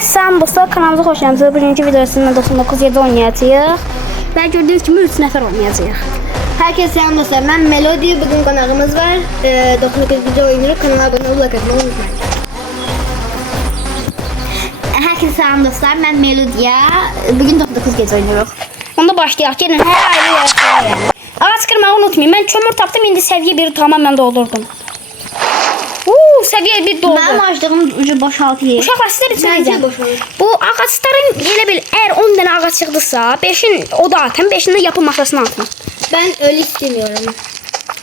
Salam dostlar, kanalımıza xoş gəldiniz. Bugünkü videosunda 99-7 oynayacağıq. Və gördüyünüz kimi 3 nəfər oynayacağıq. Herkese selam dostlar. Ben Melody. Bugün konağımız var. 99 video oynuyoruz. Kanala abone olmayı unutmayın. Herkese selam dostlar. Ben Melodia. Bugün 99 gece oynuyoruz. Onda başlayaq. Gəlin, hər ayrı yerə. Ağac qırmağı unutmayın. Mən kömür tapdım, indi səviyyə 1 tamamən doldurdum. Səviyyə 1 doldu. Benim açtığım ucu boşaltayım. Uşaqlar sizə bir şey Bence deyəcəm. boşalır. Bu ağacların elə bil, əgər 10 dənə ağac çıxdısa, 5'in o da atın, 5'ini də yapı masasına atın. Ben öyle istemiyorum.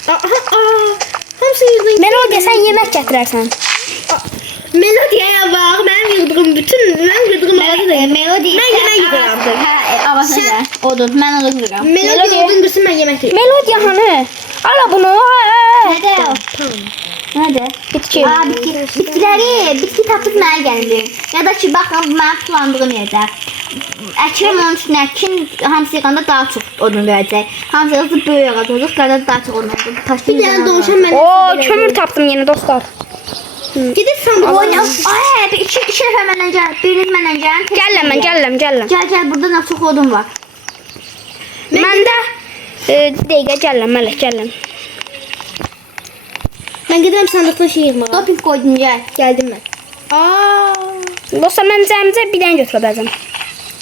Hamısı yüzden. Melodiya, sən yemək gətirərsən. Melody'ye bak. Ben yıldırım. Ben yıldırım. Melody. Ben yemek yiyeceğim. Ha, avasına Sen- gel. Odur. Ben onu kırıyorum. Melody olduğunu bilsin, ben yemek yiyeceğim. Melodiya hanı? Ala bunu. Hadi. Hadi. Bitki. Aa, bitki tapdık mənə gəldi. Ya da ki, baxın, mən planladığım yerdə. Əkirəm onun üçün əkin, hamısı yığanda daha çox odun verəcək. Hamısı yığında böyük ağac olacaq, qada daha çox odun olacaq. Bir tane doğuşan ben. Oo, kömür tapdım yeni dostlar. Gidip sandık Oyna. Ay, iki nəfər məndən gəl. Biriniz məndən gəlin. Gəlləm mən, gəlləm. Gəl, burada nə çox odun var. Məndə dəqiqə gəlləm, mələk gəlləm. Ben gidelim sandıktan şey yığmağa. Doping qoydum, gəl. Geldim ben. Dostlar mən cəmcə bir dənə götürə bəzəm.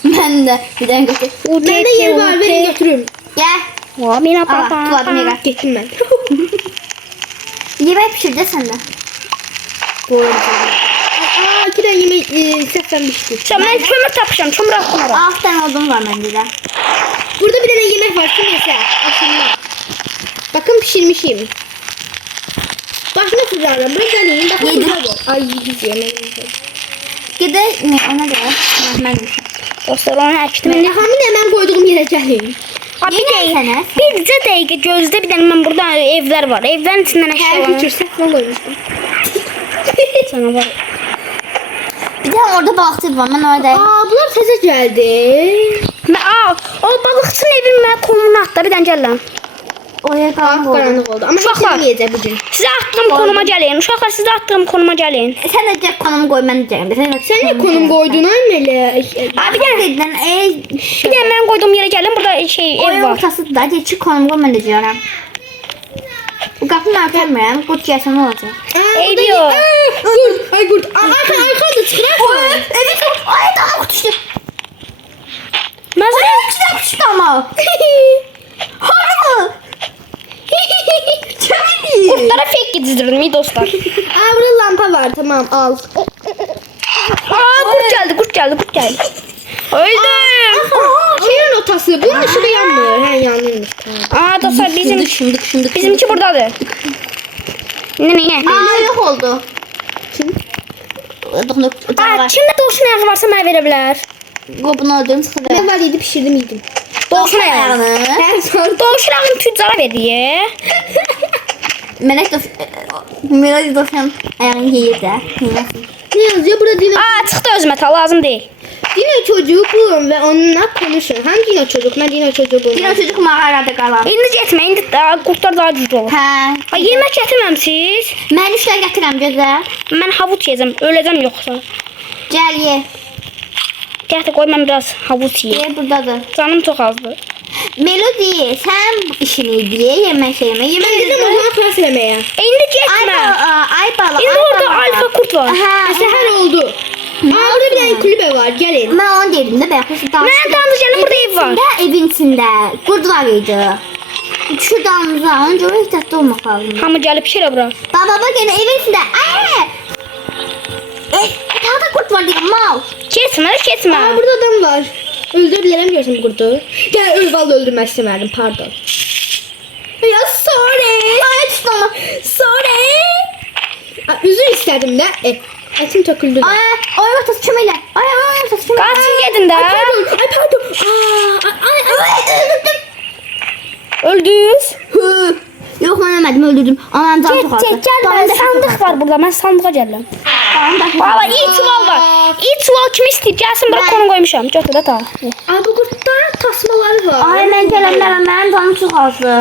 Mən də bir dənə götür. Bende yer var, beni götürürüm. Gəl. Vaa, mina Aa, papa. tuladım yerə. Gittim ben. Yemək pişirdə səndə. Doğru. İki tane yemek seslenmişti. Sən mən kömür tapışam, kömür atmaram. 6 dənə odun var məndə də. Burada bir tane yemek var. Kim yese? Aslında. Bakın pişirmişim. Başına sıcağına. Buraya geleyim. Bakın Yedim. burada bu. Ay yemek. Gedək, ona görə. Mən Dostlar, onu əkdim. Ben hamile hemen koyduğum yere geleyim. Ha, bir Yemək dəqiqə, sənə. bircə dəqiqə gözlə, bir dənə mən burada evlər var. Evlərin içindən əşya Her var. fikir sesle koymuştum. Sana var. Bir də orada balıqçı var, mən orada. Ablam sese geldi. O balıqçının evin mənə konumunu atdı, bir dənə gəlləm. Oraya qalan qoydum. Karanlık oldu. Ama Uşaqlar. hepsini yiyeceğiz bugün. Sizə atdığım konuma gəlin. Uşaqlar, sizə atdığım konuma gəlin. Sən də gəl konumu qoy, mən də gələm. Sen ne konum koydun anneli? Abi gəl dedin, Bir dənə mən qoyduğum yerə gəlin. Burada şey ev Oyun var. ortasıdır da, deyək ki, konumu qoy, mən də gələm. Bu qapını örtəmirəm, qurt gəlsə nə olacaq? Eybi yok. Kurt. Ay kurt. Arkada çıkırarsın. Evi çok, ay daha kurt düşdü. Məzən Güzel kurt düşdü ama. Harbi mı? Çömeli. qurtlara fake gidizdirdim dostlar. Burada lampa var, tamam al. Kurt gəldi. Öldüm. Şeyin notası. Bunun ışığı yanmıyor. He yanıyormuş. Tamam. Dostlar Şındık. bizimki buradadır. Ne? Aa, yok oldu. Kimdə doğuşun ayağı varsa mənə verə bilər. Bunu öldürüm sıxı Ne var yedi pişirdim yedim. Doğuşun ayağı. Her son. Doğuşun ayağını tüccara veriyor. Melek de Melek de sen ayağını yiyir de. Ne yazıyor burada Dino? Çıxdı özümə ta, lazım deyil. Dino çocuğu bulun ve onunla konuşun. Hangi Dino çocuk? Ben Dino çocuğu buldum. Bir çocuk mağarada qalan. İndi getmə, indi qurtlar daha güclü olur. Hə. Yemək gətirməmisiz? Mən 3 dənə gətirəm gözəl. Mən havuç yeyəcəm, öləcəm yoxsa. Gəl ye. Gətir, qoy mən biraz havuç yeyim. Ye buradadır. Canım çox azdır. Melody, sən işini diye yemək şeymə. Ben Yemək dedim o zaman klas yemeğe. İndi getmə. Ay bala. İndi orada alfa kurt var. Hə. Seher oldu. Burada bir tane kulübe var. Gelin. Mən onu dedim də bəyəxus. Mən danışanım, burada ev var. Evin içində qurd var idi. Şu damıza, onun görə ehtiyatlı olmaq lazımdır. Hamı gəlib şirə bura. Baba gene evin içində. Ay! Tavada kurt var dedim, mal. Keçmə. Burada adam var. Öldürebilirim diyorsun bu kurdu. Gel öl vallahi öldürmek istemedim pardon. Ya sorry. Ay tutma. Sorry. Üzül isterdim de. Etim töküldü. Ay, oyun ortası çömele. Ay, oyun ortası çömele. Qaçın gedin də. Ay pardon. Öldünüz. Yox, mən ölmədim, öldürdüm. Amma mən can çox azdı. Gəl, mən sandıq var burada. Mən sandığa gəlirəm. Valla iyi çuval var. İyi çuval kim istəyir? Gəlsin, bura konu qoymuşam. Götür də ta. Abi bu kurtta tasmaları var. Ay, mən gələm, mənim canım çox azdı.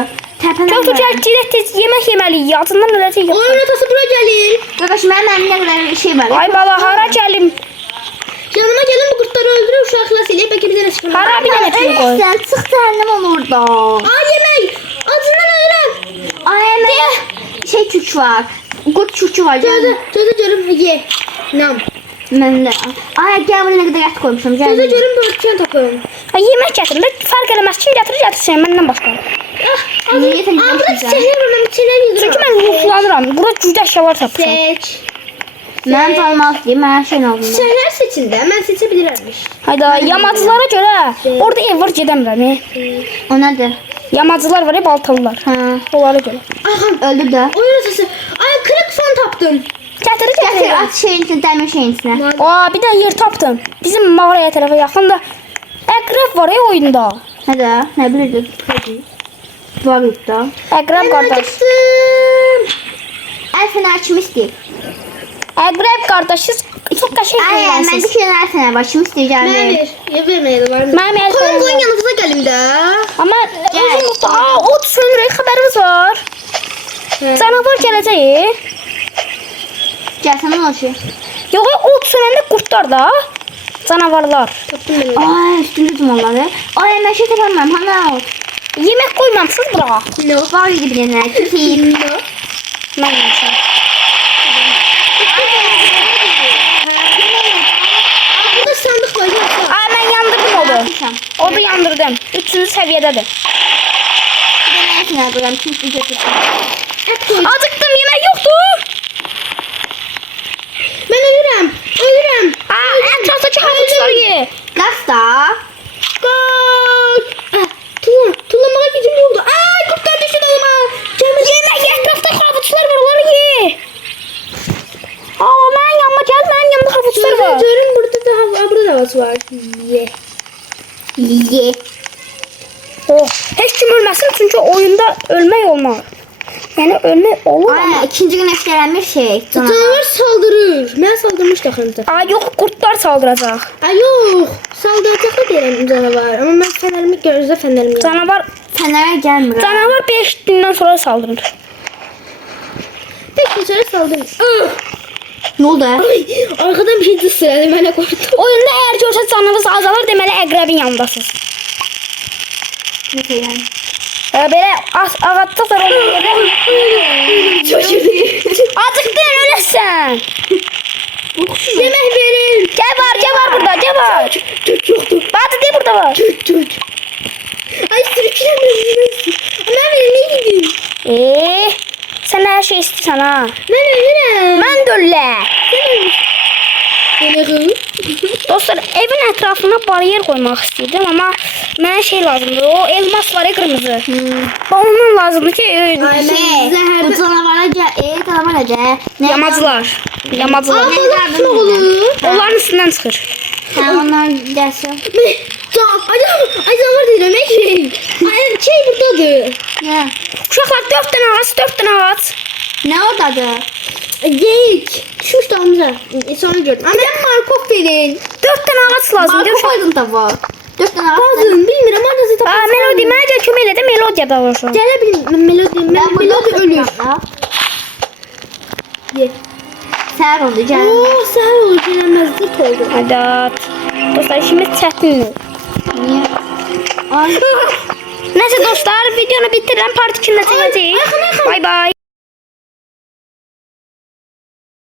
Təpənəm. Götür, gəl, direkt yemək yeməliyik. Acından öləcək yoxsa. Oyun ortası buraya gelin. Qardaş, mənim nə qədər şey var. Ay bala, hara gəlim? Canım bunları xilas eləyib, bəlkə bir dənə çıxır. Hara bir dənə pil qoy. Ölürsən, çıx cəhənnəm ol orada. Aa, yemək! Acından ölürəm. Ay, mən şey kürk var. Qurt kürkü var. Gözə görüm, ye. Nam. Məndə. Ay, gəl buraya nə qədər ət qoymuşam. Gəl. Gözə görüm, bölkən tapım. Ha, yemək gətirin. Fərq eləməz. Kim gətirir, gətirsin. Məndən başqa. Niyə sən Aa, burada gətirsən? çiçəklər var, mən çiçəklər Çünki yedirəm. mən ruhlanıram. Burada cüdə əşyalar tapmışam. Seç. Mən tanımaq istəyirəm. Mən şey aldım. Çiçəklər seçin də, mən seçə bilirəmmiş. Hayda, yamacılara görə orada ev var, gedəmirəm. O nədir? Yamacılar var, baltalılar. Hə. Onlara görə. Aha, Öldür də. oyun asası. Ay, kırık fon tapdım. Gətirir, Gətir gətirir. at şeyin içinə, dəmir şeyin içinə. Aa, bir dənə yer tapdım. Bizim mağaraya tərəfə yaxında əqrəb var oyunda. Hədə, nə bilirdim. Var yurtda. Əqrəb qardaş. Əl fənər kim istəyir? Əqrəb qardaşız. Çox qəşəng Ay, heyvansız. məndə iki dənə əl fənər var. Kim istəyir Mən gəlmir? ver. Verməyə də var. Mənim əl Koyun fənərim koyun var. yanınıza gəlim də. Amma Gəl. özüm yoxdur. Aa, ot sönürək xəbərimiz var. Canavar gələcək. Gəlsən nə olacaq? Yox, ot sönəndə qurtlar da. Canavarlar. Tapdım ben onu. Ay, üstündüzüm onları. Ay, mən şey tapamam. Hana ot. Yemək qoymamışsınız bura. No. Var idi bir dənə. Kimsə yiyib. No. Mən yemişəm. Aa, burada sandık var. Yoksa. Aa, mən yandırdım odu. Yapmışam. Odu yandırdım. 3-cü səviyyədədir. Bir dənə əl fənər qoyuram. Kim istəyir götürsün. Et koy. Acıqdım, yemək yoxdur. Ben ölürüm. Ölürüm. Aa, ətrafdakı havuçları ye. Qas da. Gol. Ah, tulamağa gücüm oldu. Ay, kurtlar düştü dalıma. Cemil. Yemək, ətrafda havuçlar var, onları ye. Aa, mənim yanıma gəl, mənim yanımda havuçlar var. Görün burada da burada da havası var. Ye. Ye. Oh, heç kim ölməsin, çünki oyunda ölmək olmaz. Yəni ölmək olur ama. Ay, ikinci gün əşkələnmir şey. Canavar. Canavar saldırır. Ben saldırmış daxilində. Aa, yox, qurtlar saldıracaq. Ay yok. Saldıracak da deyirəm canavar. Ama ben fenerimi gözlə fenerimi yanım. Canavar, Fənərə gəlmir. ha. canavar 5 gündən sonra saldırır. Peki sonra saldırır. Ah! Nə oldu? Ay, arkadan bir şey dısladı. Mənə qorxdu. Oyunda əgər görsə canınız azalır, deməli əqrəbin yanındasınız. Nə deyirəm? Belə ağatda sonra acıqdın, öləsən. Yemək verin. Gəl var burada, gəl var. Tut yoktu. Badı de burada var. Tut. Ay sürüklenmeyin. Ben öleydim. Sən hər şey istəyirsən ha. Ben ölürüm. Mən də ölə. Ölürüm. Dostlar, evin ətrafına bariyer qoymaq istəyirdim, amma mənə şey lazımdır. O elmas var ya, qırmızı. Ondan lazımdır ki, Şey, zəhərli- bu canavara gəl. Canavara gəl. Nə? yamacılar. Yamacılar. Aa, balık tutmaq olur. Onların üstündən çıxır. Hə, onlar gəlsin. Ay canavar deyirəm, şey. Ay, şey buradadır. Nə? Uşaqlar 4 dənə ağac, 4 dənə ağac. Nə ordadır? Geyik. Düşmüş damıza. Sonra gördüm. Ama ben Markov verin. 4 dənə ağac lazımdır. Marco koydun da var. 4 dənə ağac. Lazım. Bilmirəm. Adası tapın. Aa, melodi, mənə gəl kömək elə də melodiya da olsun. Gələ bilmirəm. Melodi ölür. Ye. Səhər oldu, gəl. Oo, səhər olur. Gəlməzlik oldu. Haydat. Dostlar, işimiz çətindir. Niyə? Ay. Neyse dostlar, videonu bitirelim. Part 2'de çekeceğiz. Bay bay.